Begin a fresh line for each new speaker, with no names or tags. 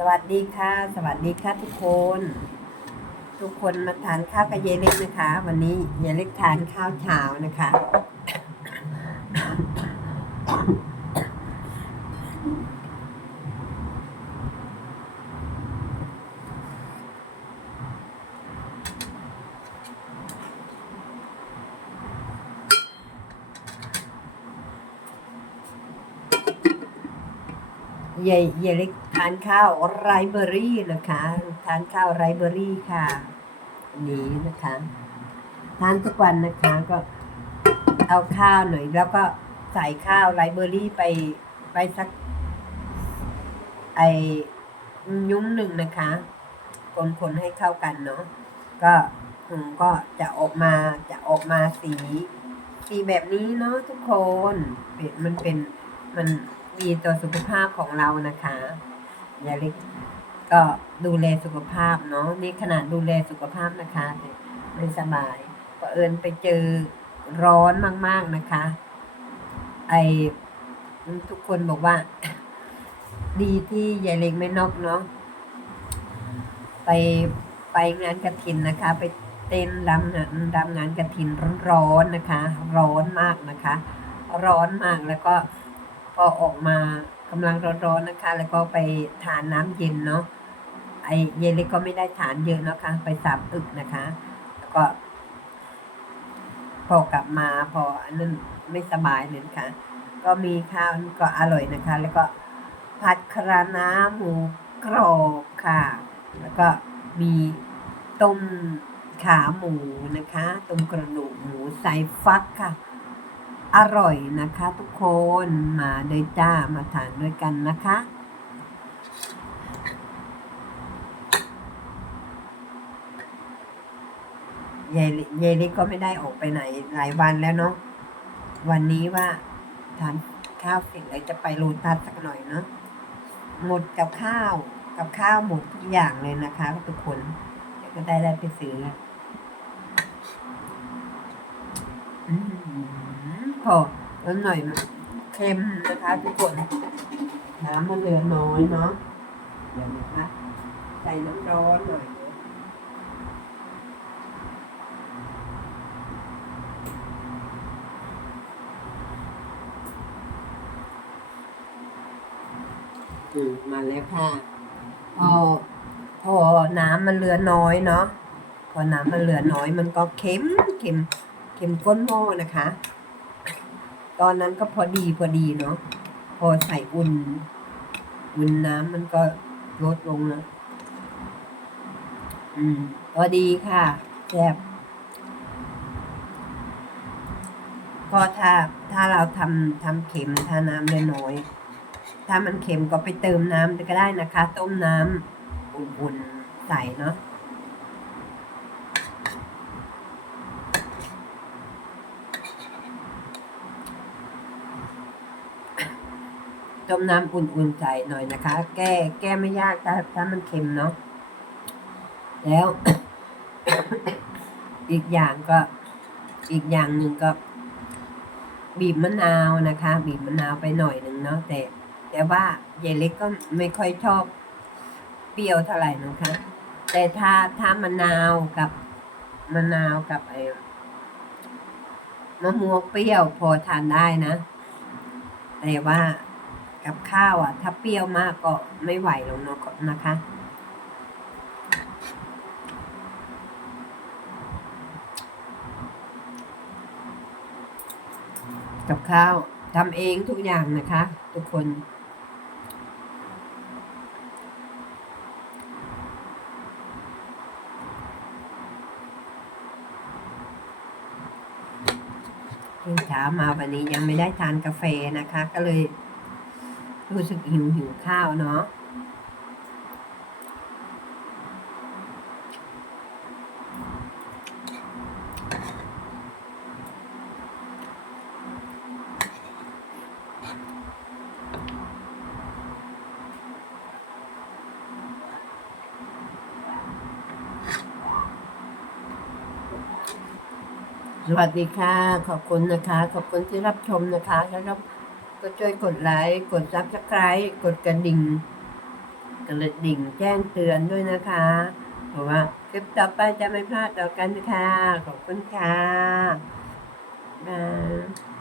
สวัสดีค่ะ สวัสดีค่ะทุกคน ทุกคนมาทานข้าวกับเยเล็กนะคะ วันนี้เยเล็กทานข้าวเช้านะคะ เยเยเล็กทานข้าวไรเบอรี่นะคะทานข้าวไรเบอรี่ค่ะ นี้นะคะทานทุกวันนะคะก็เอาข้าวหน่อย แล้วก็ใส่ข้าวไรเบอรี่ไปไปสัก ไอยุ้มหนึ่งนะคะคนๆให้เข้ากันเนาะก็หุงก็จะออกมาจะออกมาสี สีแบบนี้เนาะทุกคน เป็นมันเป็นมัน ดีต่อสุขภาพของเรานะคะอย่าเล็กก็ดูแลสุขภาพเนาะนี่ขนาดดูแลสุขภาพนะคะไม่สบายก็เอิญไปเจอร้อนมาก ๆนะคะ ไอทุกคนบอกว่า ดีที่ยายเล็กไม่นอกเนาะไปไปงานกระถินนะคะ ไปเต้นรำงานรำงานกระถินร้อนๆนะคะ ร้อนมากนะคะ ร้อนมากแล้วก็ พอออกมากำลังร้อนๆนะคะ แล้วก็ไปทานน้ำเย็นเนาะไอเยเล็กก็ไม่ได้ทานเยอะนะคะ ไปสามอึกนะคะ แล้วก็ พอกลับมาพออันนั้นไม่สบายเลยนะคะ ก็มีข้าวก็อร่อยนะคะ แล้วก็ผัดคราน้าหมูกรอบค่ะ แล้วก็มีต้มขาหมูนะคะ ต้มกระดูกหมูใส่ฟักค่ะ อร่อยนะคะทุกคนมาเลยจ้ามาทานด้วยกันนะคะยายยายล็กก็ไม่ได้ออกไปไหนหลายวันแล้วเนาะวันนี้ว่าทานข้าวเสร็จแล้วจะไปโรตัสสักหน่อยเนาะหมดกับข้าวกับข้าวหมดทุกอย่างเลยนะคะทุกคนก็ได้ได้ไปซื้อม พอแล้วหน่อยเค็มนะคะทุกคน น้ำมันเหลือน้อยเนาะเดี๋ยวนะคะใส่น้ำร้อนหน่อยอืมมาแล้วค่ะพอพอน้ำมันเหลือน้อยเนาะพอน้ำมันเหลือน้อยมันก็เค็มเค็มเค็มก้นหม้อนะคะ ตอนนั้นก็พอดีพอดีเนาะพอใส่อุ่น อุ่นน้ำมันก็ลดลงนะอืมพอดีค่ะแซ่บก็ถ้าถ้าเราทำทำเค็มถ้าน้ำน้อยๆถ้ามันเค็มก็ไปเติมน้ำก็ได้นะคะ ต้มน้ำอุ่นๆใส่เนาะ ต้มน้ำอุ่นๆใส่หน่อยนะคะ แก้แก้ไม่ยากถ้าถ้ามันเค็มเนาะแล้ว อีกอย่างก็อีกอย่างหนึ่งก็ บีบมะนาวนะคะ บีบมะนาวไปหน่อยหนึ่งเนาะแต่ แต่ว่ายายเล็กก็ไม่ค่อยชอบเปรี้ยวเท่าไหร่นะคะ แต่ถ้าถ้ามะนาวกับมะนาวกับไอ้มะม่วงเปรี้ยวพอทานได้นะ แต่ว่า กับข้าวอะ ถ้าเปรี้ยวมากก็ไม่ไหวหรอกเนาะนะคะ กับข้าวทำเองทุกอย่างนะคะ ทุกคนตื่นเช้ามาวันนี้ยังไม่ได้ทานกาแฟนะคะ ก็เลย รู้สึกหิวหิวข้าวเนาะสวัสดีค่ะ ขอบคุณนะคะ ขอบคุณที่รับชมนะคะแล้ว ก็ช่วยกดไลค์กดซับสไคร b e กดกระดิ่ง กระดิ่งแจ้งเตือนด้วยนะคะเพราะว่าคลิปต่อไปจะไม่พลาดต่อกันนะคะขอบคุณค่ะบ๊า